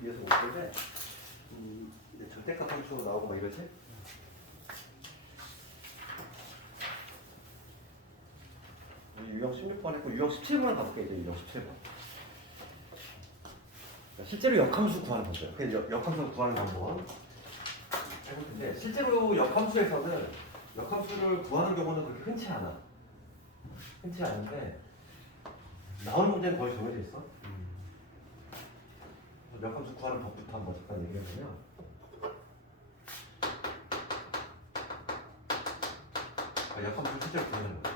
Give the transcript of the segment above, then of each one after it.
위에서 올 텐데 이제 절대값 함수 나오고 막 이러지? 유형 16번 했고 유형 17번을 가볼게. 이제 유형 17번. 실제로 역함수 구하는 거죠. 그 역함수 구하는 방법 해볼 텐데 실제로 역함수에서는 역함수를 구하는 경우는 그렇게 흔치 않아. 흔치 않은데 나오는 문제는 거의 정해져 있어. 역함수 구하는 법부터 한번 잠깐 얘기해보면 역함수 실제로 구하는 거야.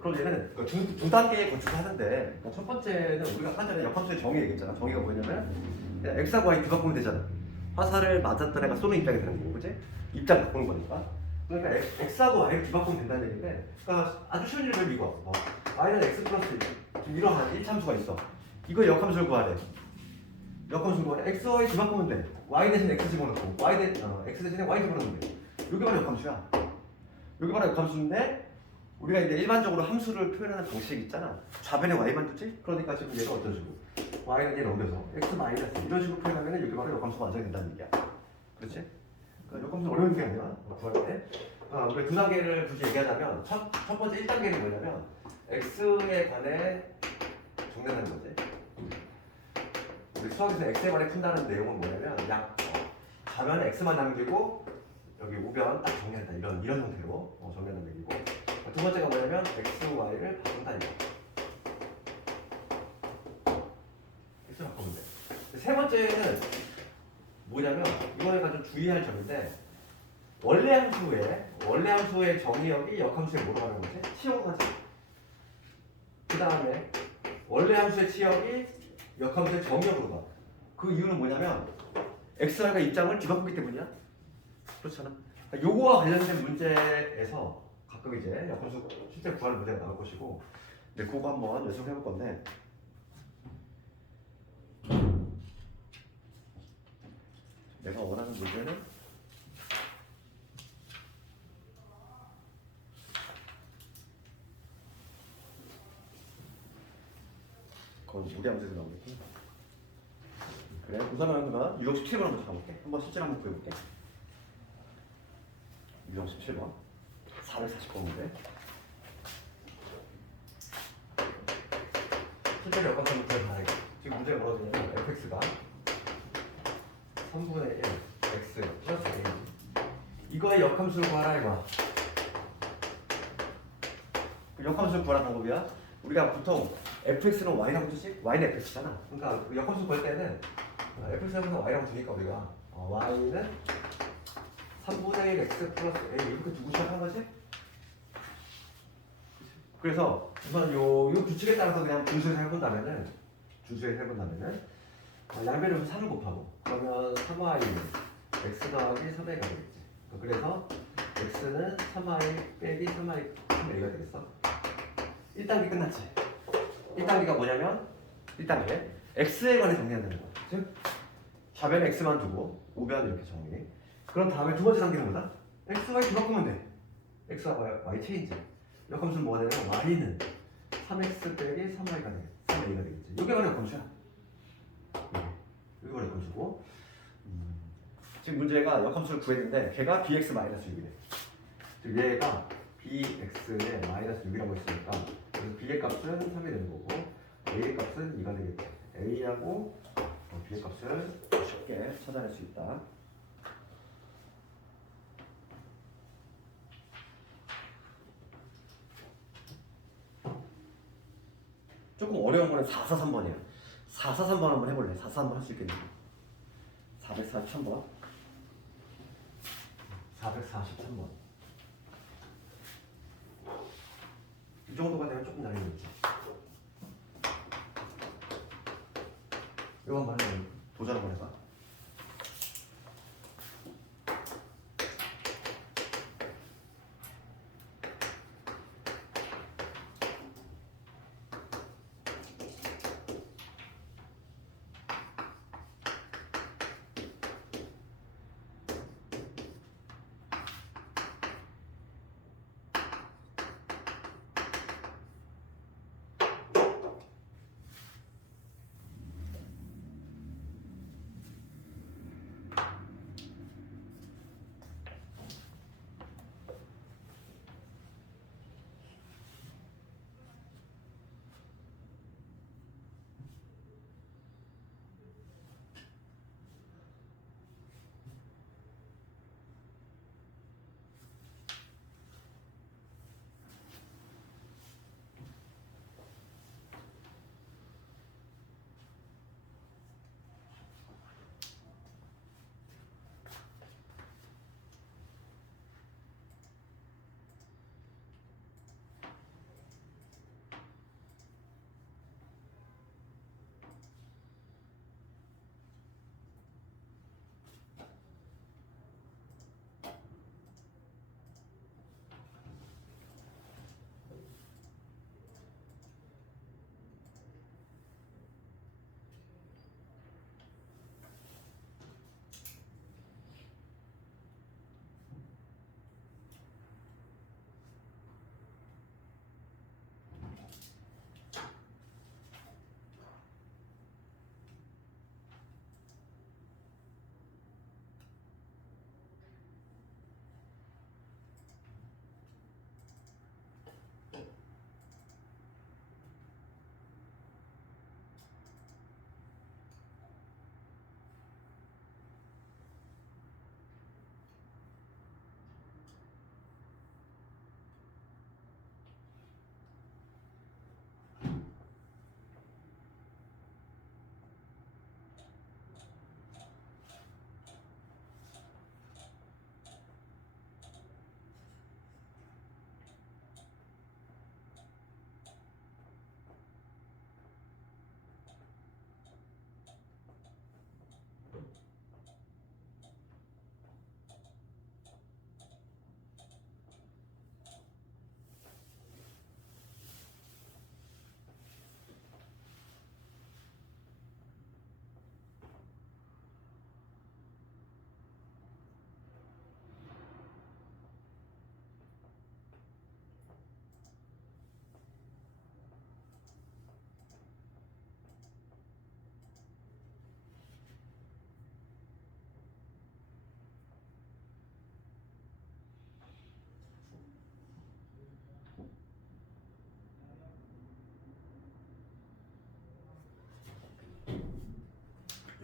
그럼 얘는 두 단계에 건축하는데 첫 번째는 우리가 아까 전에 역함수의 정의 얘기했잖아. 정의가 뭐냐면 그냥 x하고 y 뒤바꾸면 되잖아. 화살을 맞았던 애가 쏘는 입장이 되는 거고, 그치? 입장 바꾸는 거니까. 그러니까 x하고 y를 뒤바꾸면 된다는 얘기인데, 그러니까 아주 쉬운 일을 이거. y는 x 플러스 1. 지금 이러한 1참수가 있어. 이거 역함수를 구하래. 역함수를 구하래. x와 y 뒤바꾸면 돼. y 대신 x 집어넣고, x 대신에 y 집어넣으면 돼. 이게 바로 역함수야. 이게 바로 역함수인데, 우리가 이제 일반적으로 함수를 표현하는 방식이 있잖아. 좌변에 y만 두지? 그러니까 지금 얘가 어떤 식으로? y는 얘 넘겨서 x 마이너스 이런 식으로 표현하면 여기 바로 역함수가 완성이 된다는 얘기야. 그렇지? 그러니까 역함수는 어려운 게 아니라 구할 때. 우리 두 단계를 굳이 얘기하자면 첫 번째 1단계는 뭐냐면 x에 관해 정리하는 거지. 우리 수학에서 x에 관해 푼다는 내용은 뭐냐면 좌변에 x만 남기고 여기 우변 딱 정리한다. 이런 형태로 정리하는 얘기고. 두 번째가 뭐냐면 x, y를 바꾼다 이거. x 바꾸면 돼. 세 번째는 뭐냐면 이거가 좀 주의할 점인데 원래 함수의 정의역이 역함수에 뭐로 가는 거지? 치역으로 가지. 그 다음에 원래 함수의 치역이 역함수의 정의역으로 가. 그 이유는 뭐냐면 x, y가 입장을 뒤바꾸기 때문이야. 그렇잖아. 요거와 관련된 문제에서 가끔 이제 역함수 실제 구하는 문제가 나올 것이고, 근데 그거 한번 연습해 볼 건데, 내가 원하는 문제는 그건 무리함수에서 나오겠지. 그래, 우선은 누나 유형 17번 한번 가볼게. 한번 실제 한번 구해볼게. 유형 17번 440번인데 실제로 역함수 문제를 봐야 돼. 지금 문제가 뭐라고 되냐면 fx가 3분의 1 x 플러스 a 이거의 역함수를 구하라 이거야. 그 역함수를 구하라는 방법이야. 우리가 보통 fx는 y라고 두지? y는 fx잖아. 그러니까 그 역함수 구할 때는 fx는 y라고 두니까 우리가 y는 3분의 1 x 플러스 a 이렇게 두고 시작한 거지? 그래서 우선 요 규칙에 따라서 그냥 준수해서 해본다면은 양변을 3을 곱하고 그러면 3y는 x 더하기 3a가 되겠지. 그래서 x는 3y 빼기 3a가 되겠어. 1단계 끝났지. 1단계가 뭐냐면 1단계 x에 관해 정리한다는 거야. 즉 좌변에 x만 두고 우변 이렇게 정리. 그럼 다음에 두 번째 단계는 뭐다? x, y 뒤바꾸면 돼. x와 y 체인지. 역함수는 뭐가 되냐면 y는 3x 빼기 3a가 되겠지. 이게 바로 역함수야. 이게 바로 역함수고. 지금 문제가 역함수를 구했는데 걔가 bx-6이래. 즉 얘가 bx의 마이너스 6이라고 했으니까 그래서 b의 값은 3이 되는 거고 a의 값은 2가 되겠지. a하고 b의 값을 쉽게 찾아낼 수 있다. 조금 어려운 거는 443번이야. 443번 한번 해볼래? 443번 할 수 있겠니? 443번. 443번. 이 정도가 되면 조금难易겠지. 이거 한번 도전 한번 해봐.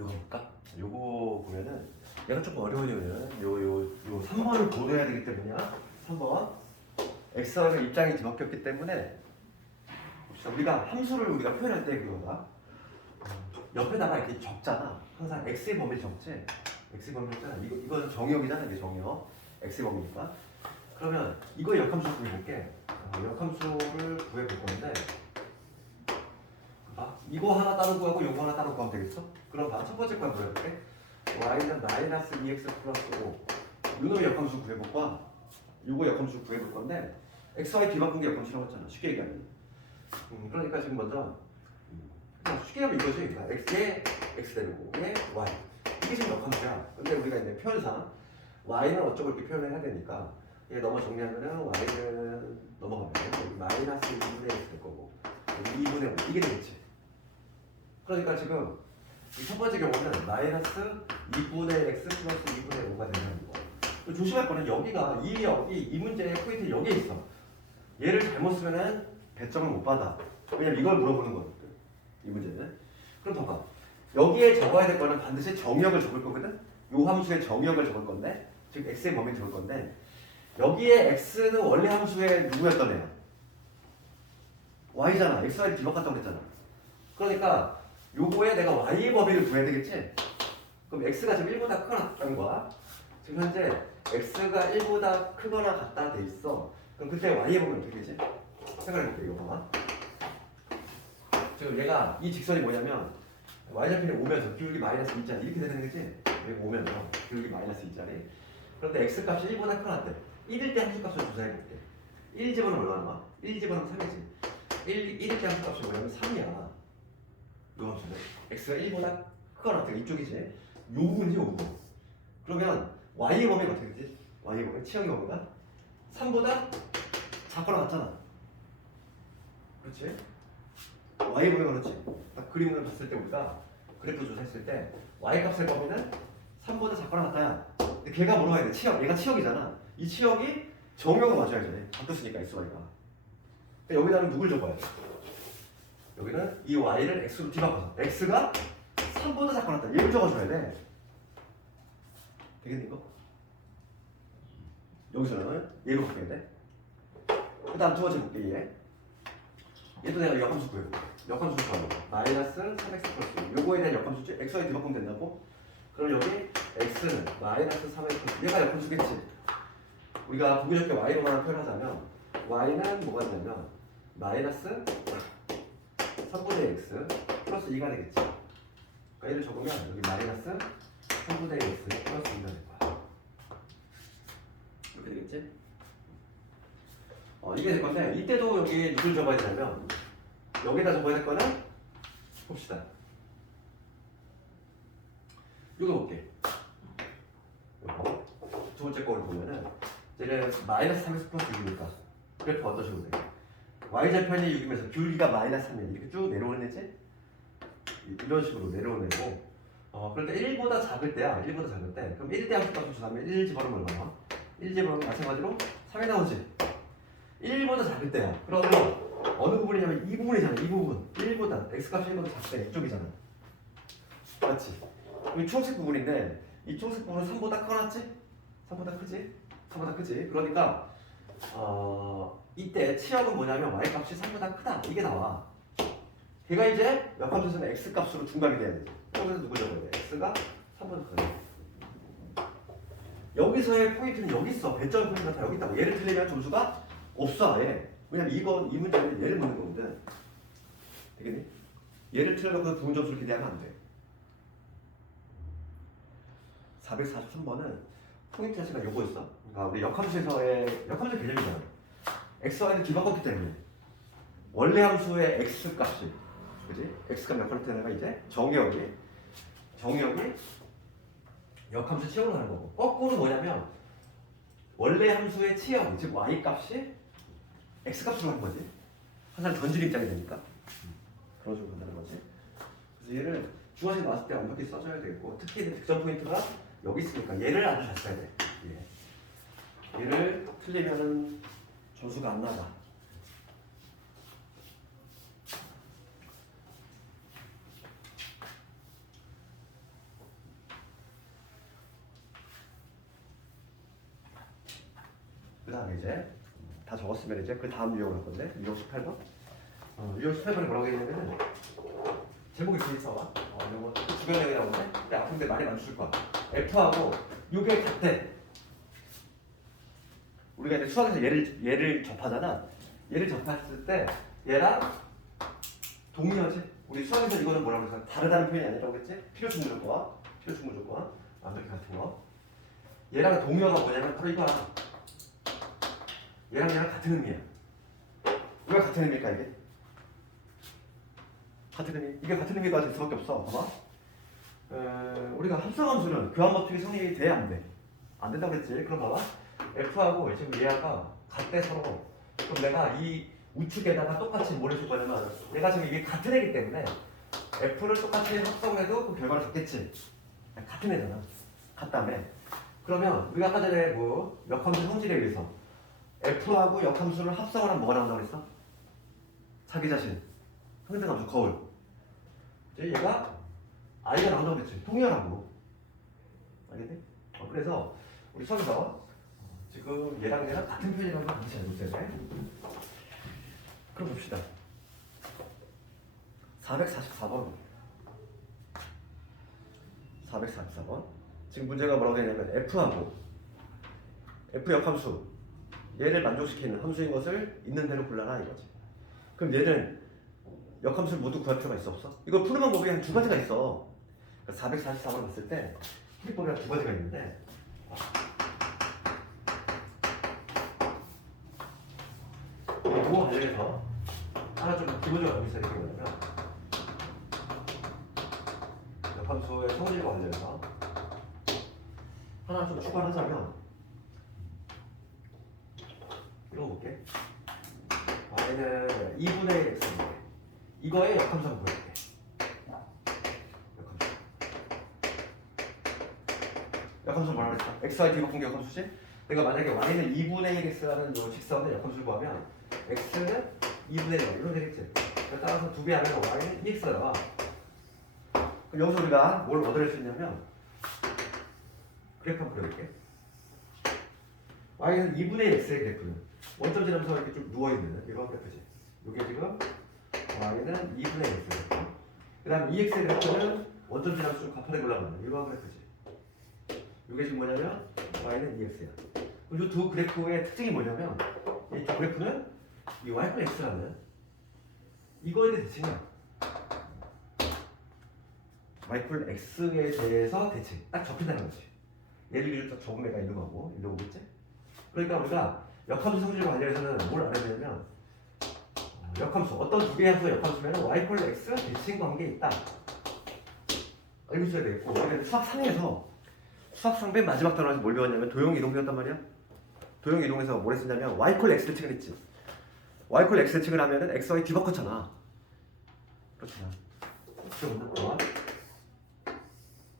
요거 볼까? 요거 보면은 얘가 조금 어려워지면 요 3번을 보도해야 되기 때문이야. 3번 x와 입장이 뒤바뀌었기 때문에 우리가 함수를 우리가 표현할 때 그거가 옆에다가 이렇게 적잖아. 항상 x의 범위를 적지. x의 범위를 적잖아. 이건 정의역이잖아. 이게 정의역. x의 범위니까. 그러면 이거 역함수 구해볼게. 역함수를 구해볼 건데 이거 하나 따로 구하고 요거 하나 따로 구하면 되겠어? 그럼 첫 번째 거 구해볼게. y는 마이너스 2x 플러스 5 요놈의 역함수 구해볼 거야. 요거 역함수 구해볼 건데 xy 뒤바꾼 게 역함수라고 했잖아. 쉽게 얘기하면 그러니까 지금 먼저 그냥 쉽게 하면 이거지. 그러니까 x에 x 되고 얘 y 이게 지금 역함수야. 근데 우리가 이제 표현상 y는 어쩌고 이렇게 표현을 해야 되니까 얘 넘어 정리하면은 y는 넘어가면 마이너스 2분의 x 될 거고 2분의 5 이게 되겠지. 그러니까 지금 이 첫 번째 경우는 마이너스 2분의 x 플러스 2분의 5가 된다는 거. 조심할 거는 여기가 이 문제의 포인트 여기에 있어. 얘를 잘못 쓰면은 배점을 못 받아. 왜냐면 이걸 물어보는 거거든. 이 문제는. 그럼 봐봐. 여기에 적어야 될 거는 반드시 정의역을 적을 거거든. 요 함수의 정의역을 적을 건데, 즉 x의 범위를 적을 건데, 여기에 x는 원래 함수의 누구였던 애야? y잖아. xy를 뒤바꿨다고 그랬잖아. 그러니까 요거에 내가 y의 범위를 구해야 되겠지? 그럼 x가 지금 1보다 크거나 같다는 거야. 지금 현재 x가 1보다 크거나 같다 돼 있어. 그럼 그때 y의 범위는 어떻게 되지? 생각해볼게. 이거 봐봐. 지금 얘가 이 직선이 뭐냐면 y좌표를 오면서 기울기 마이너스 2짜리 이렇게 되는 거지? 여기 오면서 기울기 마이너스 2짜리. 그런데 x값이 1보다 크거나 같대. 1일 때 함수값을 조사해볼게. 1 집어넣으면 얼마나 나와? 1 집어넣으면 3이지. 1일 때 함수값이 뭐냐면 3이야. 요 함수는 x가 1보다 크거나 같아. 이쪽이지. 요 부분이지, 요 부분. 그러면 y의 범위가 어떻게 되지? y의 범위, 치역의 범위가 3보다 작거나 같잖아. 그렇지? y의 범위가 그렇지. 딱 그림을 봤을 때 우리가 그래프 조사했을 때 y 값의 범위는 3보다 작거나 같다야. 근데 걔가 뭐라고 해야 돼? 치역. 얘가 치역이잖아. 이 치역이 정역을 맞춰야지. 바뀌었으니까 xy가. 여기다는 누굴 적어야 돼? 여기는 이 y를 x로 뒤바꿔서 x가 3보다 작거나 같다. 얘를 적어줘야 돼. 되겠니 이거? 여기서는 얘로 바뀌어야 돼. 그 다음 두 번째 볼게. 얘도 내가 역함수 구해볼게. 역함수 구하는 거. 마이너스 3x 플러스 요거에 대한 역함수지? xy 뒤바꾸면 된다고? 그럼 여기 x는 마이너스 3x 플러스 얘가 역함수겠지? 우리가 부교적게 y로만 표현하자면 y는 뭐가 되냐면 마이너스 3분의 x 플러스 2가 되겠지? 그러니까 얘를 적으면 여기 마이너스 3분의 x 플러스 2가 될 거야. 이렇게 되겠지? 이게 될 건데 이때도 여기 누굴 적어야 되냐면 여기다 적어야 될 거는 봅시다. 이거 볼게. 요거 두 번째 거를 보면은 얘는 마이너스 3x 플러스 6이니까 그래프 어떠셔도 돼. y좌편이 6이면서 기울기가 마이너스 3이야. 이렇게 쭉 내려오는 애지? 이런 식으로 내려오는 애고 그런데 1보다 작을 때야. 1보다 작을 때 그럼 1대 함수값을 주사면 1 집어넣으면 얼마나? 1 집어넣으면 마찬가지로 3이 나오지? 1보다 작을 때야. 그러면 어느 부분이냐면 이 부분이잖아. 이 부분 1보다 x값이 1보다 작을 때 이쪽이잖아. 맞지? 이 초록색 부분인데 이 초록색 부분은 3보다 커놨지? 3보다 크지? 3보다 크지? 그러니까 이때 치역은 뭐냐면 y값이 3보다 크다 이게 나와. 걔가 이제 역함수에서는 x값으로 중간이 돼야 되지. 여기서 누구 적어야 돼? x가 3보다 크다. 여기서의 포인트는 여기 있어. 배점 포인트가 다 여기 있다고. 얘를 틀리면 점수가 없어 아예. 왜냐면 이 문제는 얘를 묻는 거거든. 되겠니? 얘를 틀려놓고 부분 점수를 기대하면 안 돼. 443번은 포인트 자체가 요거 있어. 그러니까 우리 역함수에서의 역함수 개념이잖아. xy를 뒤바꿨기 때문에 원래 함수의 x 값이 그지? x 값 몇 퍼센트가 이제 정의역이 역함수 치역으로 가는 거고 거꾸로 뭐냐면 원래 함수의 치역 즉 y 값이 x 값으로 가는 거지. 항상 던질 입장이 되니까 그런 식으로 간다는 거지. 그래서 얘를 중학생 나왔을 때 완벽히 써줘야 되겠고 특히 득점 포인트가 여기 있으니까 얘를 아주 잘 써야 돼. 얘를 틀리면은 점수가 안 나가. 봅시다. 이제 다 적었으면 이제 그 다음 유형을 할 건데 유형 18번. 유형 18번에 뭐라고 했냐면은 제목이 돼 있어. 이거 주변형이 나오는데 근데 아픈데 많이 맞출 거야. F하고 이게 같대. 우리가 이제 수학에서 얘를 접하잖아. 얘를 접했을 때 얘랑 동의어지. 우리 수학에서 이거는 뭐라고 그랬어? 다르다는 표현이 아니라고 했지? 필요충 무조건 완벽히 같은 거. 얘랑 동의어가 뭐냐면 바로 이거야. 얘랑 같은 의미야. 왜 같은 의미일까 이게? 같은 의미. 이게 같은 의미가 될 수밖에 없어. 봐봐. 우리가 합성함수는 교환법칙이 성립이 돼? 안 돼? 안 된다고 그랬지? 그럼 봐봐. F하고 지금 얘가 같대 서로. 그럼 내가 이 우측에다가 똑같이 뭘 해줄 거냐면 얘가 지금 이게 같은 애기 때문에 F를 똑같이 합성해도 그 결과를 잡겠지. 같은 애잖아. 같다며. 그러면 우리가 아까 전에 뭐 역함수 성질에 의해서 F하고 역함수를 합성을 하면 뭐가 나온다고 그랬어? 자기 자신. 평등함수 거울. 이제 얘가 I가 나온다고 그랬지. 동의어라고. 알겠니? 그래서 우리 수학에서 지금 얘랑 같은 편이라는 걸 같이 알고 있어야 돼. 그럼 봅시다. 444번. 444번. 지금 문제가 뭐라고 되냐면 F하고 F 역함수 얘를 만족시키는 함수인 것을 있는 대로 골라라 이거지. 그럼 얘는 역함수를 모두 구할 필요가 있어 없어? 이거 푸는 방법이 한 두 가지가 있어. 그러니까 444번 봤을 때 풀이법이 한 두 가지가 있는데 이거 관련해서 하나 좀 기본적으로 알고 있어야 되는 거냐면 역함수의 성질과 관련해서 하나 좀 추가를 하자면 이런 거 볼게. 얘는 2분의 1 x인데 이거의 역함수 한번 보여줄게. 역함수 뭐라고 했어? xy 뒤바꾼 게 역함수지? 내가 만약에 y는 2분의 1 x라는 요 직선의 역함수를 구하면 x는 2분의 1 이렇게 되겠지. 따라서 두 배 하면 y는 2x가 나와. 그럼 여기서 우리가 뭘 얻어낼 수 있냐면 그래프 한번 그려볼게. y는 2분의 1 x의 그래프는 원점 지나면서 이렇게 좀 누워있는 이런 그래프지. 이게 지금 y는 2분의 1 x 그래프. 그 다음 2x의 그래프는 원점 지나면서 좀 가파르게 올라가는 이런 그래프지. 이게 지금 뭐냐면 y는 2x야. 이 두 그래프의 특징이 뭐냐면 이 두 그래프는 이 y 플 x라는 이거에 대해 대칭이야. y 플 x에 대해서 대칭 딱 접힌다는 거지. 얘를 위해서 적은 애가 있는 거고 이런 거겠지? 그러니까 우리가 역함수 성질과 관련해서는 뭘 알아야 되냐면 역함수 어떤 두 개의 함수가 역함수면 y 플 x 대칭 관계에 있다. 알고 있어야 되겠고 우리가 수학 3에서 수학 상배 마지막 단원에서 뭘 배웠냐면 도형 이동 배웠단 말이야. 도형 이동에서 뭘 했었냐면 y 콜 x 대칭을 했지. y 콜 x 대칭을 하면은 xy 뒤바꿨잖아. 그렇잖아. 기억나?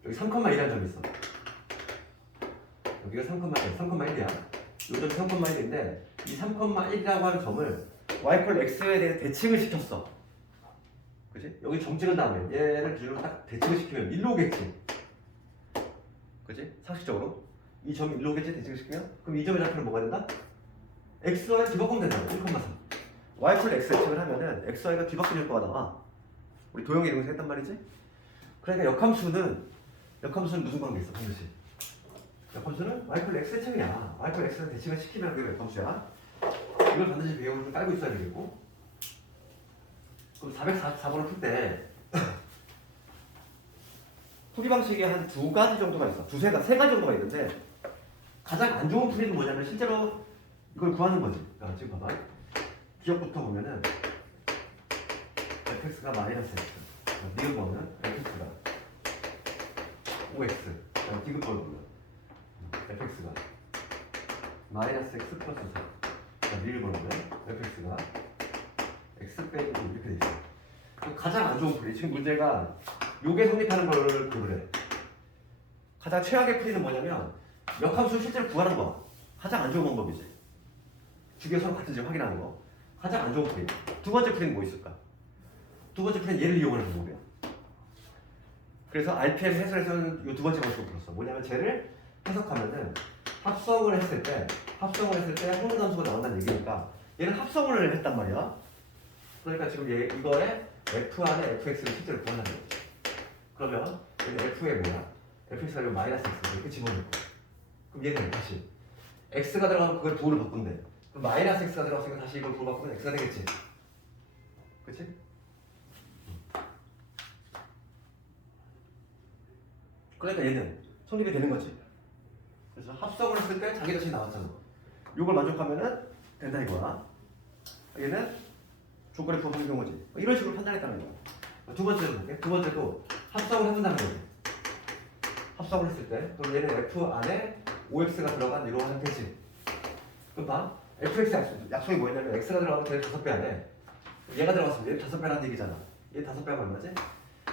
여기 3,1이라는 점이 있어. 여기가 3,1이야. 이 점이 3,1인데 이 3,1이라고 하는 점을 y 콜 x에 대해 대칭을 시켰어. 그지? 여기 점 찍은 다음에 얘를 기준으로 딱 대칭을 시키면 1로 오겠지. 그지? 상식적으로 이 점이 1로 오겠지 대칭을 시키면? 그럼 이 점의 좌표는 뭐가 된다? xy 뒤바꾸면 된다. 1,3. y 콜 x 대칭을 하면은 xy가 뒤바뀌는 효과가 나와. 우리 도형의 이동에서 했단 말이지? 그러니까 역함수는 무슨 관계 있어? 반드시 역함수는 y 콜 x 대칭이야. y 콜 x를 대칭을 시키면 그게 역함수야. 이걸 반드시 배경을 좀 깔고 있어야 되겠고. 그럼 444번을 풀 때 풀이 방식이 한 두 가지 정도가 있어. 세 가지 정도가 있는데 가장 안 좋은 풀이는 뭐냐면 실제로 이걸 구하는 거지. 야, 지금 봐봐. 기억부터 보면은 fx가 마이너스 x. 니은 보면 fx가 5x. 디귿걸 보면 fx가 마이너스 x 플러스 4. 니을 보면 fx가 x 빼기 5 이렇게 돼 있어. 가장 안 좋은 풀이. 지금 문제가 요게 성립하는 걸 그래. 가장 최악의 풀이는 뭐냐면 역함수를 실제로 구하는 거. 가장 안 좋은 방법이지. 두 개 서로 같은지 확인하는 거. 가장 안 좋은 풀이. 두 번째 풀이는 뭐 있을까? 두 번째 풀이는 얘를 이용하는 방법이야. 그래서 RPM 해설에서는 이 두 번째 방식을 풀었어. 뭐냐면 쟤를 해석하면은 합성을 했을 때 항등함수가 나온다는 얘기니까 얘는 합성을 했단 말이야. 그러니까 지금 이거에 f 안에 fx를 실제로 구한다는 거지. 그러면 여기 f에 뭐야? fx가 여기 마이너스 x 이렇게 집어넣고 그럼 얘는 다시 x가 들어가면 그걸 부호를 바꾼대. 그럼 마이너스 x가 들어갔으니까 다시 이걸 부호 바꾸면 x가 되겠지. 그치? 그러니까 얘는 성립이 되는 거지. 그래서 합성을 했을 때 자기 자신이 나왔잖아. 요걸 만족하면은 된다 이거야. 얘는 조건에 부합하는 경우지. 이런 식으로 판단했다는 거야. 두 번째로 볼게. 두 번째도 합성을 해본다는 거지. 합성을 했을 때 그럼 얘는 f 안에 5x가 들어간 이런 상태지. 그럼 봐. fx 약속이 뭐였냐면 x가 들어가면 걔는 5배 안에 얘가 들어갔으면 얘는 5배라는 얘기잖아. 얘 5배가 얼마지?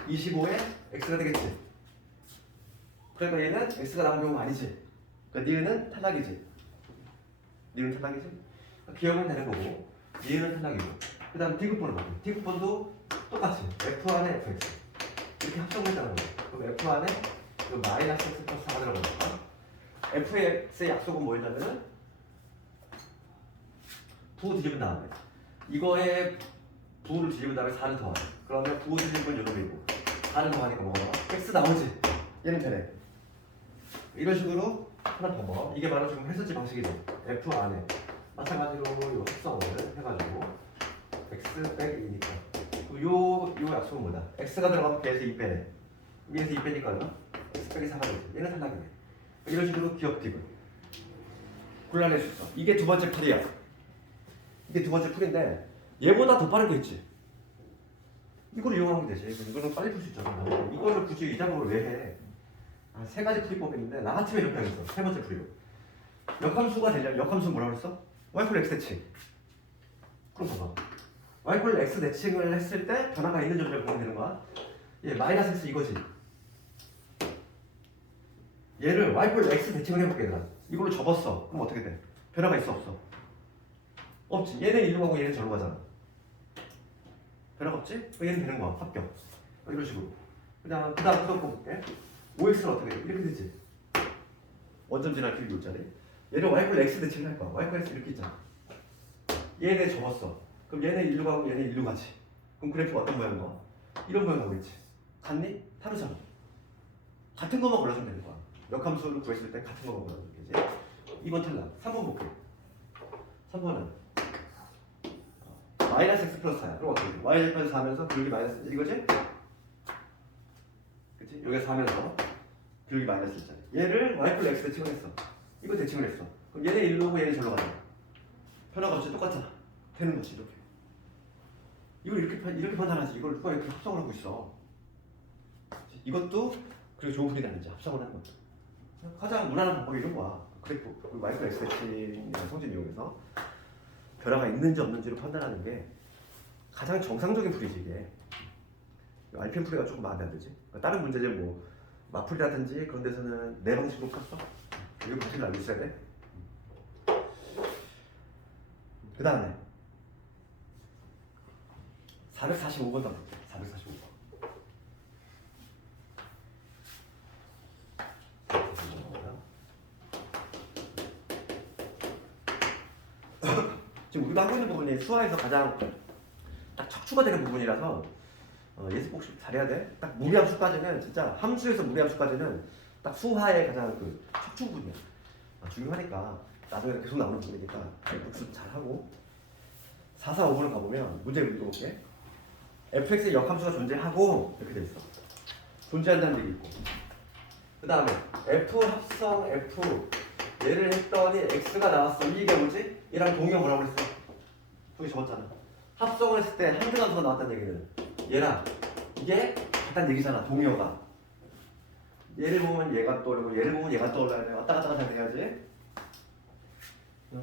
25에 x가 되겠지. 그러니까 얘는 x가 나온 경우가 아니지. 그러니까 니은은 탈락이지. 니은 탈락이지. 기억은 되는 거고 니은은 탈락이고. 그 다음 디귿번을 볼게. 디귿번도 똑같이 f 안에 fx 이렇게 합성했다는 거야. 그럼 f 안에 마이너스 x 플러스 4가 들어가니까 fx의 약속은 뭐였냐면은 부호 뒤집은 다음에 이거에 부호를 뒤집은 다음에 4를 더하래. 그러면 부호 뒤집은 요놈이고 4를 더하니까 뭐가 나와? x 나오지. 얘는 되네. 이런 식으로 하는 방법. 이게 바로 지금 해설지 방식이죠. f 안에 마찬가지로 요 합성을 해가지고 x 빼기 2니까 요 약속은 뭐다? x가 들어가면 걔에서 2 빼네. 위에서 2 빼니까 얼마? x 빼기 4가 되지. 얘는 탈락이네. 이런 식으로 기억 팁을 골라낼 수 있어. 이게 두 번째 풀이야. 이게 두 번째 풀인데 얘보다 더 빠른 게 있지. 이걸 이용하면 되지. 이거는 빨리 풀 수 있잖아. 이거를 굳이 이 작업을 왜 해? 세 가지 풀이법이 있는데 나 같으면 이렇게 하겠어. 세 번째 풀이로. 역함수가 되려면 역함수 뭐라고 했어? y x 대칭. 그럼 봐봐. y x 대칭을 했을 때 변화가 있는 점을 보면 되는 거야. 얘 마이너스 x 이거지. 얘를 y x 대칭을 해볼게 얘들아. 이걸로 접었어. 그럼 어떻게 돼? 변화가 있어 없어? 없지. 얘는 일로 가고 얘는 저로 가잖아. 변화가 없지? 얘는 되는 거야. 합격. 이런 식으로. 그 다음 그거 볼게. 5x는 어떻게 돼? 이렇게 되지. 원점 지날 필요 있잖아. 얘를 y x 대칭을 할 거야. y x 이렇게 있잖아. 얘네 접었어. 그럼 얘네 일로 가고 얘네 일로 가지. 그럼 그래프가 어떤 모양인 거야? 이런 모양 나오겠지. 같니? 다르잖아. 같은 것만 골라주면 되는 거야. 역함수를 구했을 때 같은 것만 골라주면 되지. 2번 탈락. 3번 볼게. 3번은 마이너스 x 플러스 4야. 그럼 어떻게 돼? y 플러스 4하면서 기울기 마이너스 1 이거지? 그치? 여기가 4면서 기울기 마이너스 1잖아. 얘를 y 플러스 x 대칭을 했어. 이거 대칭을 했어. 그럼 얘네 일로 오고 얘네 절로 가자. 변화가 없이 똑같잖아. 되는 거지 이렇게. 이걸 이렇게 판단하지. 이걸 누가 이렇게 합성을 하고 있어. 이것도 그리고 좋은 풀이라는 이제 합성을 하는 거죠. 가장 무난한 방법이 이런 거야. 그래프 y 플러스 x 대칭이라는 성질 이용해서 변화가 있는지 없는지를 판단하는 게 가장 정상적인 풀이지 이게. RPM 풀이가 조금 마음에 안 들지. 다른 문제들 뭐 마풀이라든지 그런 데서는 내 방식으로 깠어. 이거 방식을 알고 있어야 돼. 그 다음에 445번 더 볼게. 445번. 지금 우리가 하고 있는 부분이 수화에서 가장 딱 척추가 되는 부분이라서 예습 꼭 잘해야 돼. 딱 무리함수까지는 진짜 함수에서 무리함수까지는 딱 수화의 가장 그 척추 부분이야. 중요하니까 나중에 계속 나오는 부분이니까 복습 잘하고 445번을 가보면 문제를 읽어볼게. fx의 역함수가 존재하고 이렇게 돼 있어. 존재한다는 얘기 있고 그 다음에 f 합성 f 얘를 했더니 x가 나왔어. 이 얘기가 뭐지? 얘랑 동의어 뭐라고 그랬어? 저기 적었잖아. 합성을 했을 때 항등함수가 나왔다는 얘기는 얘랑 이게 같다는 얘기잖아. 동의어가. 얘를 보면 얘가 떠오르고 얘를 보면 얘가 떠올라야 돼. 왔다 갔다 잘 돼야지.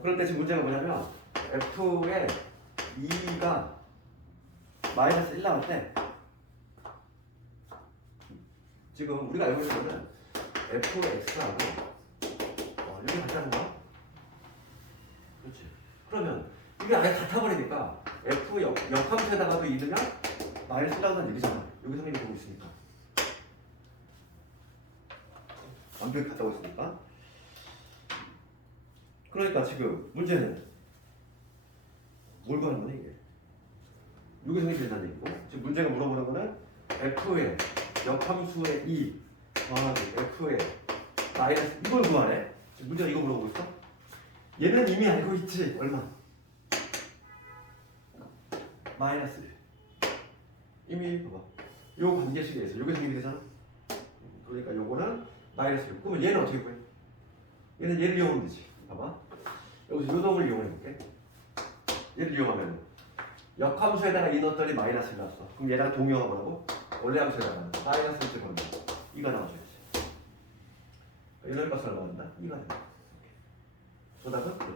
그럴 때 지금 문제가 뭐냐면 f의 2가 마이너스 1 나올 때 지금 우리가 알고 있는 거는 fx하고 여기 같다는 거야? 그렇지. 그러면 이게 아예 같아버리니까 f 역함수에다가도 2 넣으면 마이너스 1 나온다는 얘기잖아. 여기 선생님이 보고 있으니까 완벽히 같다고 했으니까 그러니까 지금 문제는 뭘 구하는 거냐 이게. 이게 성립이 된다는 얘기고 지금 문제가 물어보는 거는 f의 역함수의 2 더하기 f의 마이너스 이걸 구하래. 지금 문제가 이거 물어보고 있어. 얘는 이미 알고 있지. 얼마? 마이너스 1. 이미 봐봐. 요 관계식에서 요게 성립이 되잖아. 그러니까 요거는 마이너스 1. 그러면 얘는 어떻게 구해? 얘는 얘를 이용하면 되지. 봐봐. 여기서 요 놈을 이용해 볼게. 얘를 이용하면 역함수에다가 이 넣었더니 마이너스 1 나왔어. 그럼 얘랑 동의어가 뭐라고? 원래 함수에다가 마이너스 1 걸면 이가 나와줘야지. 이럴 것을 나온다. 이가 된다. 정답은 그래.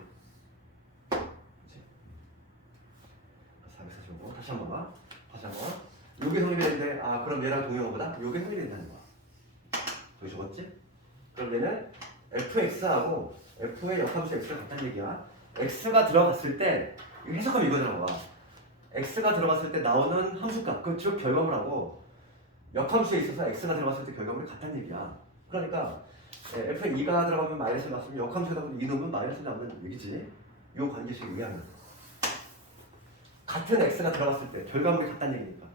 그치? 445. 다시 한번 봐. 다시 한번. 요게 성립이 되는데 아 그럼 얘랑 동의어보다 요게 성립이 된다는 거야. 여기 적었지? 그럼 얘는 fx하고 f의 역함수 x가 같다는 얘기야. x가 들어갔을 때 이거 해석하면 이거 들어가. x가 들어갔을 때 나오는 함수값 그 즉 결과물하고 역함수에 있어서 x가 들어갔을 때 결과물이 같다는 얘기야. 그러니까 f에 2가 들어가면 마이너스 나왔으면 역함수에다 2 넣으면 마이너스 나오는 얘기지. 요 관계식 의미하는 같은 x가 들어갔을 때 결과물이 같다는 얘기니까.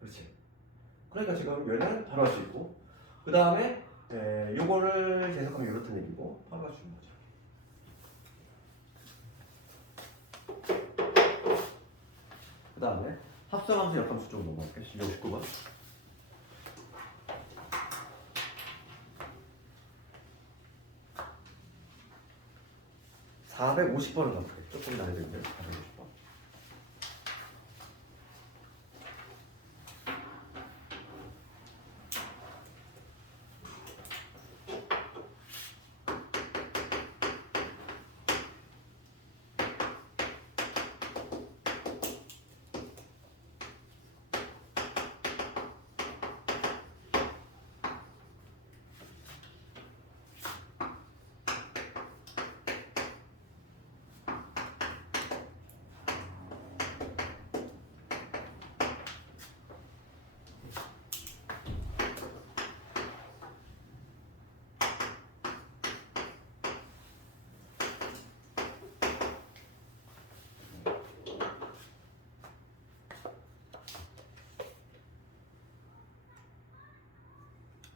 그렇지. 그러니까 지금 얘는 바로 할 수 있고 그 다음에 요거를 해석하면 이렇다는 얘기고 바로 할 수 있는 거죠. 그 다음에 합성함수 역함수 쪽으로 넘어갈게. 59번. 450번을 넘게 조금 나야 되는데 450번.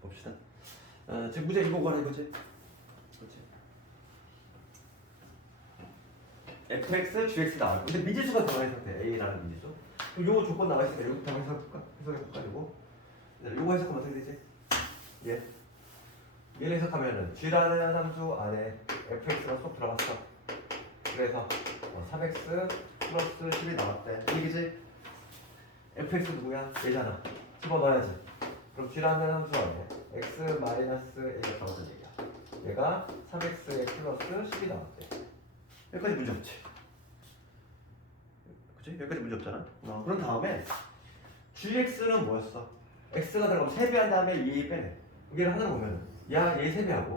봅시다. 지금 문제 이거 구하라 이거지? 그렇지. fx, gx 나와요. 근데 미지수가 들어가 있을 때 a라는 미지수. 그럼 요거 조건 나와 있으니까 요거 한번 해석해볼까? 해석해볼까 이거? 요거 해석하면 어떻게 되지? 예. 얘를 해석하면은 g라는 함수 안에 fx가 쏙 들어갔어. 그래서 3x 플러스 10이 나왔대. 얘기지? fx 누구야? 얘잖아. 집어넣어야지. 그럼 g라는 함수 안에 x 마이너스 a가 나오는 얘기야. 얘가 3x의 플러스 10이 나왔대. 여기까지 문제 없지. 그치? 여기까지 문제 없잖아. 그런 다음에 gx는 뭐였어? x가 들어가면 3배 한 다음에 2 빼내. 여기를 하나 보면은 야, 얘 3배하고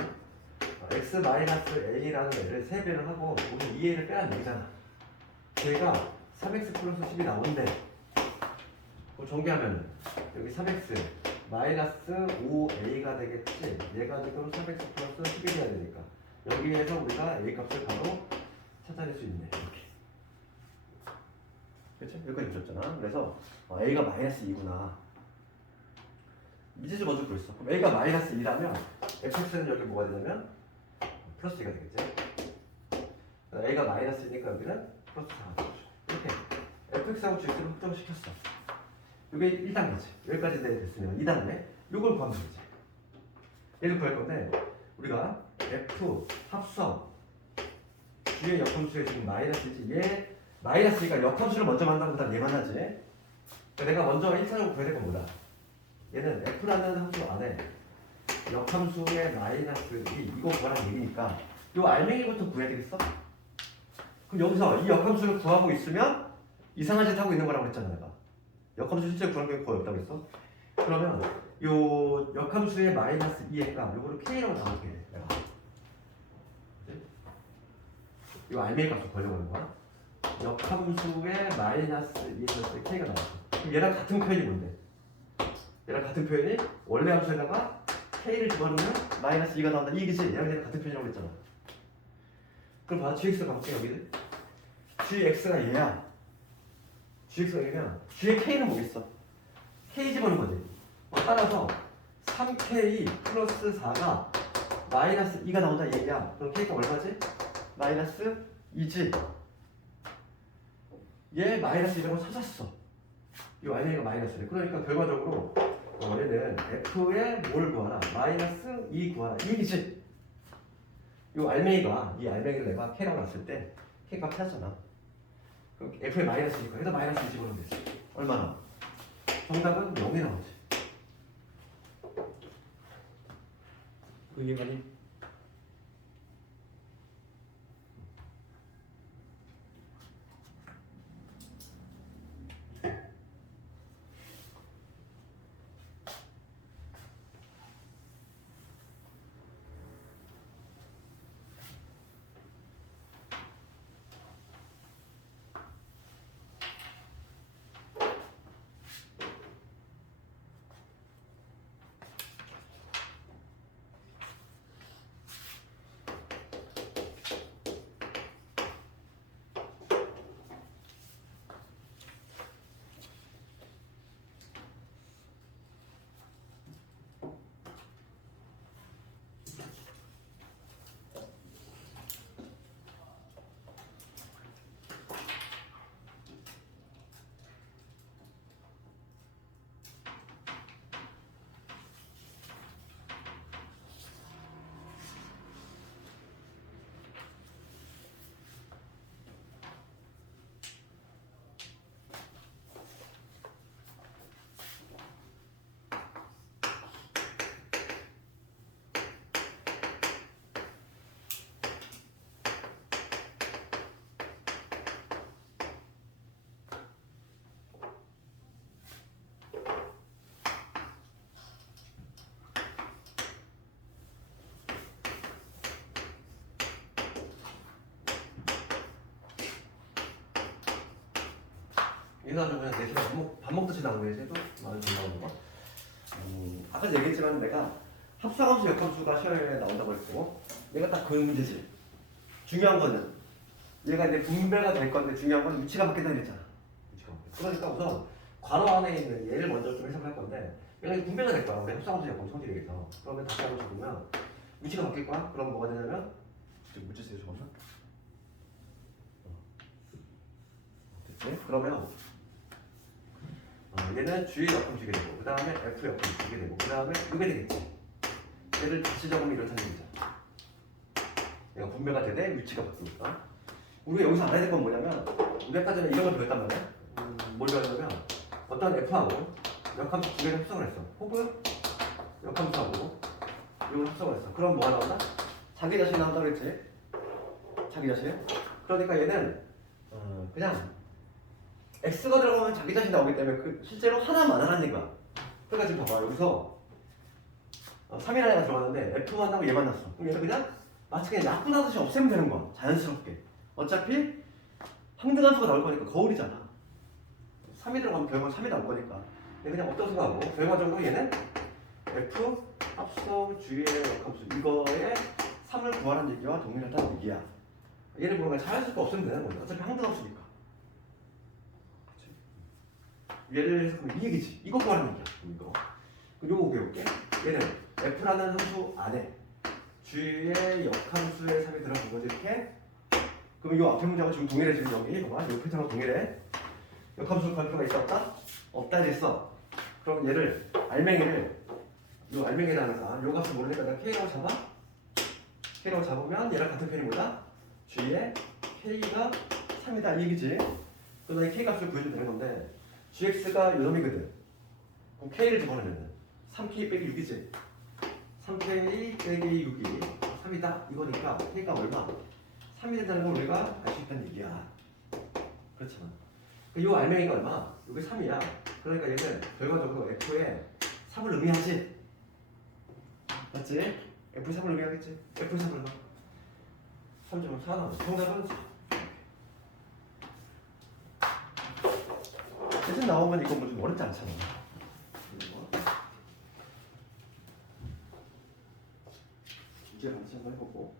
x 마이너스 a라는 애를 3배를 하고 우리 2a를 빼라는 얘기잖아. 걔가 3x 플러스 10이 나오는데 그거 전개하면은 여기 3x 마이너스 5a가 되겠지. 얘가 지금 3x 플러스 10이 돼야 되니까 여기에서 우리가 a 값을 바로 찾아낼 수 있네. 이렇게. 그렇죠? 여기까지 보셨잖아. 그래서 a가 마이너스 2구나. 미지수 먼저 구했어. 그럼 a가 마이너스 2라면 fx는 여기 뭐가 되냐면 플러스 2가 되겠지. a가 마이너스니까 여기는 플러스 4가 되죠. 이렇게 fx하고 gx를 확정시켰어. 이게 1단계지. 여기까지 됐으면 2단계 이걸 구하면 되지. 얘를 구할 건데 우리가 f 합성 g의 역함수에 지금 마이너스지. 얘 마이너스니까 역함수를 먼저 만나고 그다음 얘 만나지. 그러니까 내가 먼저 1차적으로 구해야 될 건 뭐다? 얘는 f라는 함수 안에 역함수의 마이너스 2 이거 구하라는 얘기니까 이 알맹이부터 구해야 되겠어? 그럼 여기서 이 역함수를 구하고 있으면 이상한 짓 하고 있는 거라고 했잖아 내가. 역함수 실제 구하는 게 거의 없다고 했어. 그러면 요 역함수의 마이너스 2의 값 요거를 k라고 나눠게 해 내가. 요 알맹이 값을 구하려고 하는 거야. 역함수의 마이너스 2에서 k가 나왔어. 그럼 얘랑 같은 표현이 뭔데? 얘랑 같은 표현이 원래 함수에다가 k를 집어넣으면 마이너스 2가 나온다. 이게지? 얘랑 같은 표현이라고 했잖아. 그럼 봐, gx가 바뀌어 여기는. gx가 얘야. gx가 얘면 g의 k는 뭐겠어? k 집어넣은 거지. 따라서 3k 플러스 4가 마이너스 2가 나온다 얘기야. 그럼 k가 얼마지? 마이너스 2지. 얘 마이너스 2라고 찾았어. 이 알맹이가 마이너스래. 그러니까 결과적으로 얘는 f의 뭘 구하라? 마이너스 2 구하라. 이 얘기지. 이 알맹이가 이 알맹이를 내가 k라고 놨을 때 k 값 찾았잖아. 그럼 f의 마이너스니까 여기다 마이너스 2 집어넣으면 되지. 얼마나? 정답은 0이 나오지. 그 이해가니? 이거는 그냥 내시가 밥 먹듯이 나오는 거지. 또 많이 나오는 거. 아까 얘기했지만 내가 합수함수 역함수가 시험에 나온다고 했고, 얘가 딱 그 문제지. 중요한 거는 얘가 이제 분배가 될 건데 중요한 건 위치가 바뀌다 그랬잖아. 위치가 바뀌다. 그러니까 우선 괄호 안에 있는 얘를 먼저 좀 해석할 건데, 얘가 이제 분배가 될 거야. 우리 합수함수 역함수 성질에 의해서. 그러면 다시 한번 적으면 위치가 바뀔 거야. 그럼 뭐가 되냐면 지금 문제 쓰여 적었나? 됐지? 그러면 얘는 G의 역함 주게 되고, 그 다음에 F 역함 주게 되고, 그 다음에 이게 되겠지. 얘를 다시 적으면 이렇다는 얘기죠. 얘가 분배가 되되 위치가 바뀌니까. 우리가 여기서 알아야 될 건 뭐냐면, 우리 아까 전에 이런 걸 배웠단 말이야. 뭘 배웠냐면, 어떤 F하고 역함수 두 개를 합성을 했어. 혹은 역함수하고 이걸 합성을 했어. 그럼 뭐가 나온다? 자기 자신이 나온다고 그랬지. 자기 자신. 그러니까 얘는 그냥 X가 들어가면 자기 자신 나오기 때문에 그 실제로 하나만 하는 얘기야. 그러니까 지금 봐봐. 여기서 3이라는 애가 들어갔는데 F 만나고 얘 만났어. 그럼 얘는 그냥 마치 그냥 나쁘다듯이 없애면 되는 거야. 자연스럽게. 어차피 항등함수가 나올 거니까 거울이잖아. 3이 들어가면 결국은 3이 나올 거니까. 근데 그냥 없다고 생각하고 결과적으로 얘는 F 합성 주의 역함수 이거에 3을 구하라는 얘기와 동일하다는 얘기야. 얘를 보면 자연스럽게 없애면 되는 거야. 어차피 항등함수니까. 얘를 해석하면 이 얘기지. 이거 구하라는 얘기야. 이거. 그리고 배울게. 얘는 F라는 함수 안에 G의 역함수의 3이 들어간 거지 이렇게. 그럼 이 앞에 문장은 지금 동일해. 지금 여기 봐봐. 이 패턴하고 동일해. 역함수 관표가 있어 없다? 없다 있어. 그럼 얘를 알맹이를 이 알맹이라는 요 값을 모르니까 내가 K라고 잡아. K라고 잡으면 얘랑 같은 편이 뭐다? G의 K가 3이다 이 얘기지. 그럼 이 K 값을 구해주면 되는 건데 GX가 요 놈이거든. 그럼 K를 집어넣으면 3K 빼기 6이지. 3K 빼기 6이 3이다 이거니까 K가 얼마? 3이 된다는 걸 우리가 알 수 있다는 얘기야. 그렇잖아. 이 알맹이가 얼마? 이게 3이야. 그러니까 얘는 결과적으로 F에 3을 의미하지. 맞지? F에 3을 의미하겠지. F에 3을 얼마? 3.4 나와. 정답은 4. 대신 나오면 이거 뭐 좀 어렵지 않잖아. 이제 같이 한번 해보고.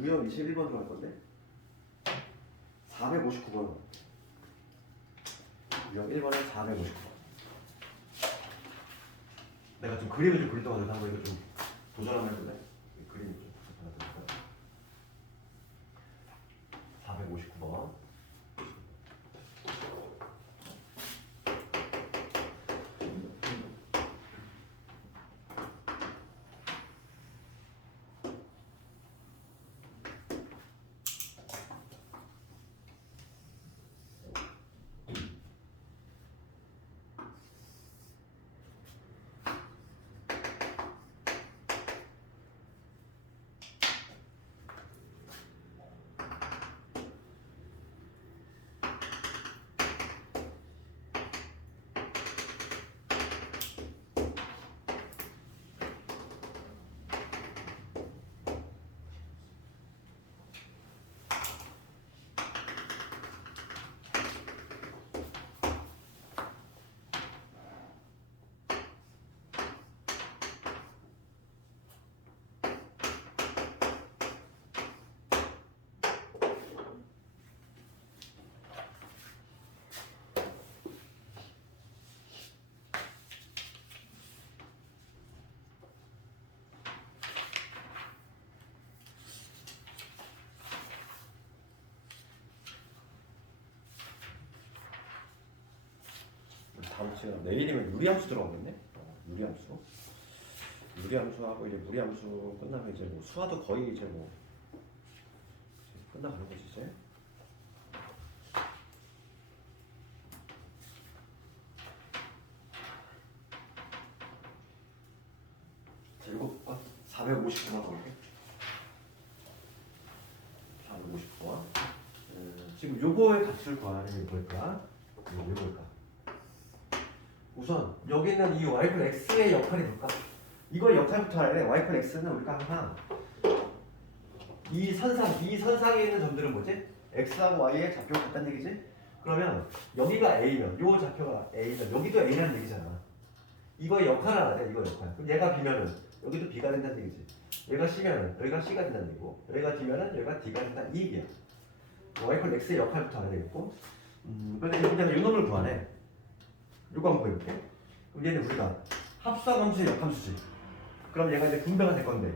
유형 21번으로 할 건데 459번. 유형 1번은 459번. 내가 좀 그림을 좀 그릴 동안 내가 한번 이거 좀 도전 한번 해볼래? 그림 좀 부탁드릴까? 459번. 다음 시간 내일이면 유리함수 들어가겠네. 유리함수. 유리함수하고 이제 무리함수 끝나면 이제 뭐 수화도 거의 이제 뭐 끝나가는 거지 이제. 자, 이거 459번 가볼게. 459번. 지금 요거의 값을 구하는 게 뭘까? 요걸까? 우선 여기 있는 이 y x의 역할이 뭘까? 이거 역할부터 알아야 돼. y x는 우리가 항상 이 선상에 있는 점들은 뭐지? x하고 y의 좌표가 같다는 얘기지? 그러면 여기가 a면 요 좌표가 a면 여기도 a라는 얘기잖아. 이거의 역할을 알아야 돼. 이거 역할. 그럼 얘가 b면은 여기도 b가 된다는 얘기지. 얘가 c면은 여기가 c가 된다는 얘기고 여기가 d면은 여기가 d가 된다는 이 얘기야. y x의 역할부터 알아야 되겠고 그런데 이제 이 놈을 구하네. 이거 한번 해볼게. 그럼 얘는 우리가 합성함수의 역함수지. 그럼 얘가 이제 분배가 될 건데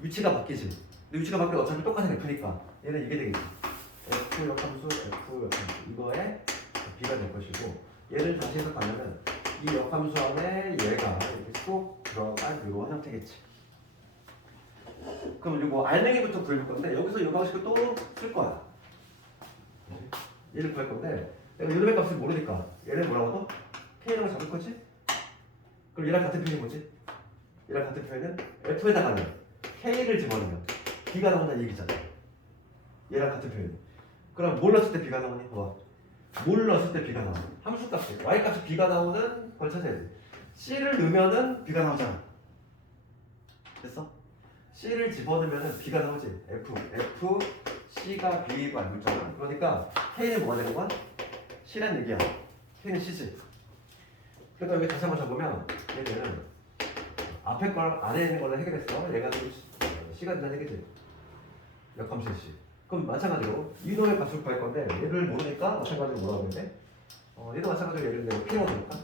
위치가 바뀌지. 근데 위치가 바뀌면 어차피 똑같은 f니까 얘는 이게 되겠지. f 역함수, f 역함수 이거에 b가 될 것이고 얘를 다시 해석하면은 이 역함수 안에 얘가 이렇게 쏙 들어간 이런 형태겠지. 그럼 이거 알맹이부터 구해볼 건데 여기서 이 방식을 또 쓸 거야. 얘를 구할 건데 내가 이놈의 값을 모르니까 얘를 뭐라고 하도? K라고 잡을 거지? 그럼 얘랑 같은 표현이 뭐지? 얘랑 같은 표현은 F에다가는 K를 집어넣으면 B가 나온다는 얘기잖아. 얘랑 같은 표현. 그럼 뭘 넣었을 때 B가 나오니? 뭘 넣었을 때 B가 나오니? 함수값이 Y값이 B가 나오는 걸 찾아야 돼. C를 넣으면은 B가 나오잖아. 됐어? C를 집어넣으면은 B가 나오지. F, C가 B가 물잖아. 그러니까 K는 뭐가 되는 거야? C란 얘기야. K는 C지. 그러니까 여기 다시 한번 잡으면 얘는 앞에 걸 안에 있는 걸로 해결했어. 얘가 C가 된다는 얘기지. 역함수의 C. 그럼 마찬가지로 이놈의 값을 구할 건데 얘를 모르니까 마찬가지로 뭐라고 하는데 얘도 마찬가지로 예를 들면 P라고 두니까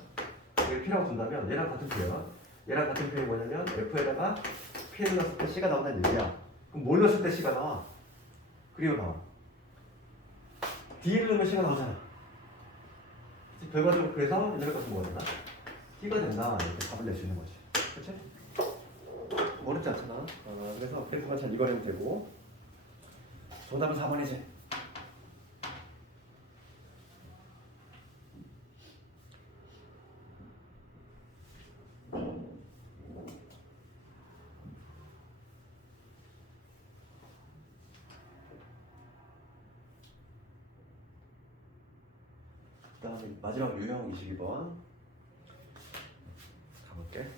얘를 P라고 둔다면 얘랑 같은 표현. 얘랑 같은 표현이 뭐냐면 F에다가 P를 넣었을 때 C가 나온다는 얘기야. 그럼 뭘 넣었을 때 C가 나와? 그리고 나와. D를 넣으면 C가 나오잖아. 결과적으로 그래서 이놈의 값은 뭐가 된다? T가 된다. 이렇게 답을 낼 수 있는 거지. 그렇지? 어렵지 않잖아. 그래서 그래프만 잘 이거면 되고 정답은 4번이지. 그 다음에 마지막 유형 22번 가볼게.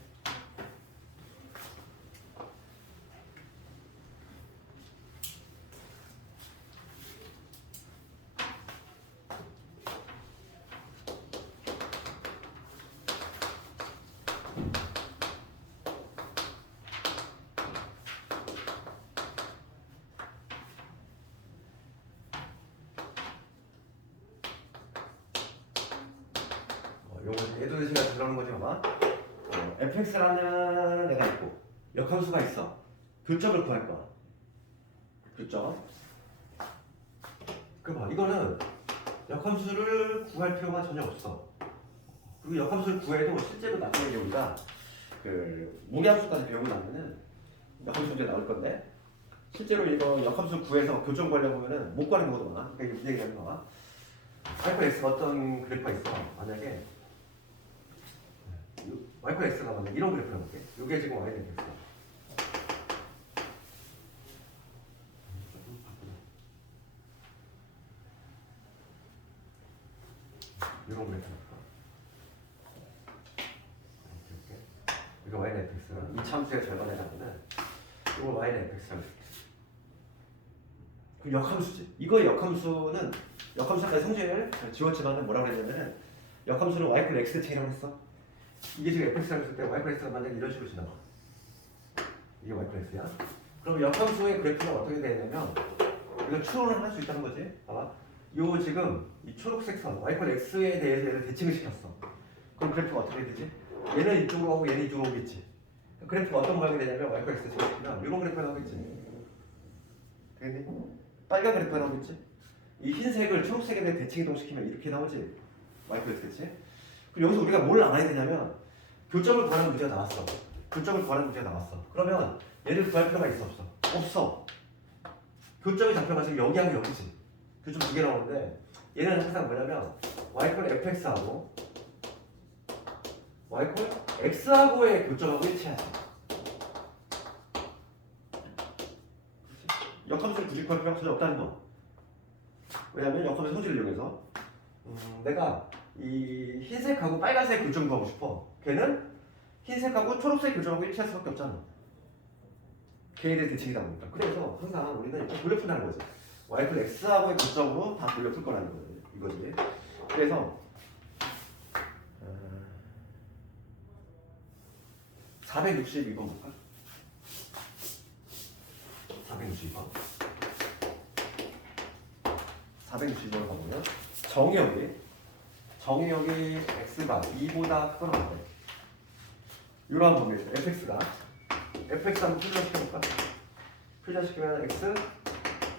요거 얘도 제가 들어오는 거지 봐봐. fx라는 애가 있고 역함수가 있어. 교점을 구할 거야. 교점. 그 봐, 이거는 역함수를 구할 필요가 전혀 없어. 그리고 역함수를 구해도 실제로 나중에 우리가 그 무리함수까지 배우고 나면은 역함수 문제 나올 건데 실제로 이거 역함수 구해서 교점 구하려고 하면은 못 구하는 경우도 많아. 그러니까 이게 얘기하는 거야. 와이프 x가 어떤 그래프가 있어. 만약에 와이프 x가 만약 이런 그래프를 해볼게. 이게 지금 y는 x야. 이런 그래프 해볼까. 이거 y는 fx는 이 참수의 절반에 나오는 이걸 y는 fx라고 했지. 그 역함수지. 이거의 역함수는 역함수까지 성질을 지웠지만은 뭐라고 했냐면은 역함수는 y 플 x 대칭이라고 했어. 이게 지금 fx라고 했을 때 y 플 x가 만약에 이런 식으로 지나가. 이게 y 플 x야. 그럼 역함수의 그래프가 어떻게 되냐면 이거 추론을 할 수 있다는 거지. 봐봐. 요 지금 이 초록색 선 y 플 x에 대해서 얘를 대칭을 시켰어. 그럼 그래프가 어떻게 되지? 얘는 이쪽으로 가고 얘는 이쪽으로 오겠지. 그래프가 어떤 모양이 되냐면 y 플 x 대칭을 시키면 이런 그래프가 나오겠지. 되겠니? 빨간 그래프가 나오겠지? 이 흰색을 초록색에 대해 대칭 이동시키면 이렇게 나오지? y 플 x 대칭? 그럼 여기서 우리가 뭘 알아야 되냐면 교점을 구하는 문제가 나왔어. 교점을 구하는 문제가 나왔어. 그러면 얘를 구할 필요가 있어 없어? 없어. 교점이 잡혀가지고 여기하고 여기지. 교점 두 개 나오는데 얘는 항상 뭐냐면 y 콜 fx하고 y 콜 x하고의 교점하고 일치하지. 역함수를 굳이 구할 필요가 전혀 없다는 거. 왜냐면 역함수 성질을 이용해서 내가 이 흰색하고 빨간색 교점 구하고 싶어. 걔는 흰색하고 초록색 교점하고 일치할 수밖에 없잖아. 걔에 대해 대칭이다 보니까. 그래서 항상 우리는 이렇게 돌려푼다는 거지. y 플 x하고의 교점으로 다 돌려풀 거라는 거지. 이거지. 그래서 462번 볼까? 462번. 462번을 가보면 정의역이 x가 2보다 크거나 같아. 이러한 범위에서 fx가 fx 한번 표준화시켜볼까? 표준화시키면 x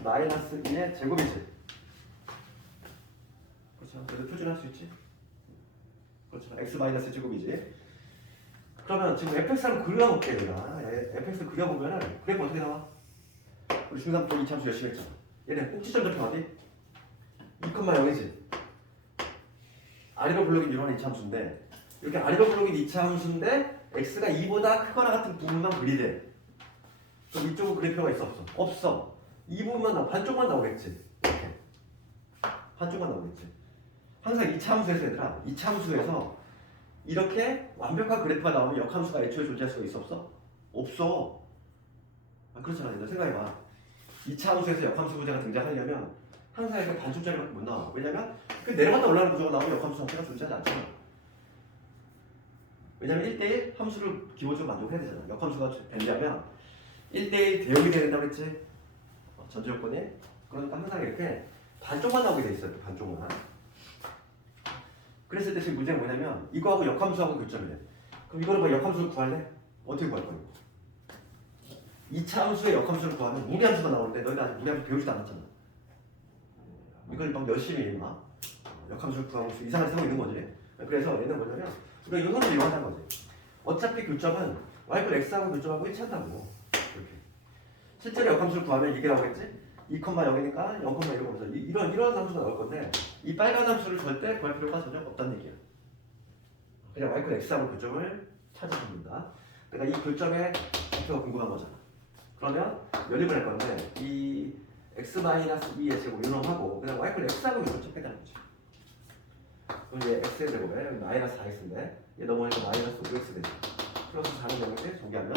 마이너스 2의 제곱이지. 그렇죠. 그래서 표준할 수 있지. 그렇죠. x 마이너스 제곱이지. 그러면 지금 fx를 그려볼게 우리가. fx를 그려보면은 그래프 어떻게 나와? 우리 중3 때 이참수 열심히 했잖아. 얘는 꼭지점 접힌 어디? 2,0이지. 아래로 블록인 이런 이참수인데 이렇게 아래로 블록인 이참수인데 x가 2보다 크거나 같은 부분만 그리래. 그럼 이쪽은 그릴 필요가 있어 없어? 없어. 이 부분만 나와. 반쪽만 나오겠지. 이렇게. 반쪽만 나오겠지. 항상 이참수에서 얘들아 이참수에서 이렇게 완벽한 그래프가 나오면 역함수가 애초에 존재할 수가 있어 없어? 없어. 그렇잖아. 얘들 생각해봐. 이참수에서 역함수 구조가 등장하려면 항상 이렇게 반쪽짜리밖에 못 나와. 왜냐면 그 내려갔다 올라가는 구조가 나오면 역함수 자체가 존재하지 않잖아. 왜냐면 1대1 함수를 기본적으로 만족해야 되잖아. 역함수가 된다면 1대1 대역이 돼야 된다고 했지? 전제 요건이. 그러니까 항상 이렇게 반쪽만 나오게 돼 있어요. 반쪽만. 그랬을 때 지금 문제가 뭐냐면 이거하고 역함수하고 교점이래. 그럼 이거를 뭐 역함수를 구할래? 어떻게 구할 거야? 2차 함수의 역함수를 구하면 무리함수가 나오는데 너희가 아직 무리함수 배우지도 않았잖아. 이걸 막 열심히 막 역함수를 구하고 이상한 세고 있는 거지. 그래서 얘는 뭐냐면 우리가 이거 선을 이용한다는 거지. 어차피 교점은 y 플 x하고 교점하고 일치한다고. 이렇게. 실제로 역함수를 구하면 이게 나오겠지? 2,0이니까 0,1을 보면서 이런 함수가 나올 건데 이 빨간 함수를 절대 구할 필요가 전혀 없다는 얘기야. 그냥 y 플 x하고 교점을 찾아줍니다. 그러니까 이 교점의 좌표가 궁금한 거잖아. 그러면 연립을 할 건데 이 x-2의 제곱 이놈하고 그냥 y 플 x하고 교점 찾겠다는 거지. 그럼 이제 x의 제곱에 여기 마이너스 4x인데 얘 넘어가니까 마이너스 5x 되죠. 플러스 4는 0인데 정비하면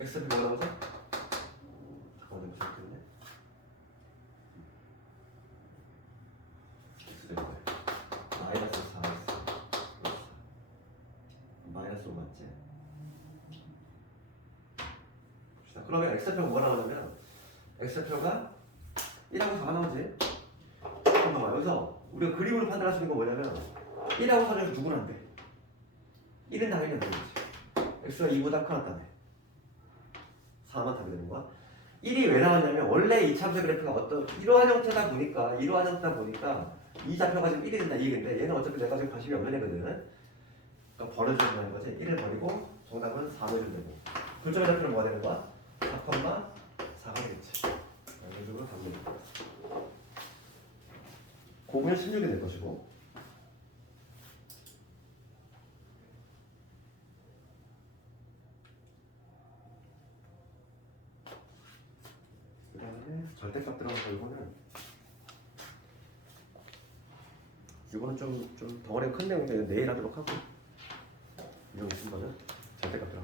x표 뭐가 나오죠? 잠깐만 내가 적었네. x 제곱에 마이너스 4x 마이너스 5 맞지? 자, 그러면 x표가 뭐가 나오냐면 x표가 1하고 4가 나오지? 잠깐만 여기서 우리가 그림으로 판단할 수 있는 건 뭐냐면 1하고 4 중에서 누구는 안 돼? 1은 당연히 안 되겠지. x가 2보다 크다네. 4만 답이 되는 거야. 1이 왜 나왔냐면 원래 이 참수의 그래프가 어떤 이러한 형태다 보니까 이 좌표가 지금 1이 된다 이 얘기인데 얘는 어차피 내가 지금 관심이 없는 애거든. 그러니까 버려주면 되는 거지. 1을 버리고 정답은 4를 주면 되고 불점의 좌표는 뭐가 되는 거야? 4,4가 되겠지. 이런 식으로 답이 되는 거야. 곱은 16이 될 것이고 그 다음에 절대값 들어간 거 이거는 좀 덩어리가 큰 내용인데 내일 하도록 하고 이런 거 있으면 절대값 들어간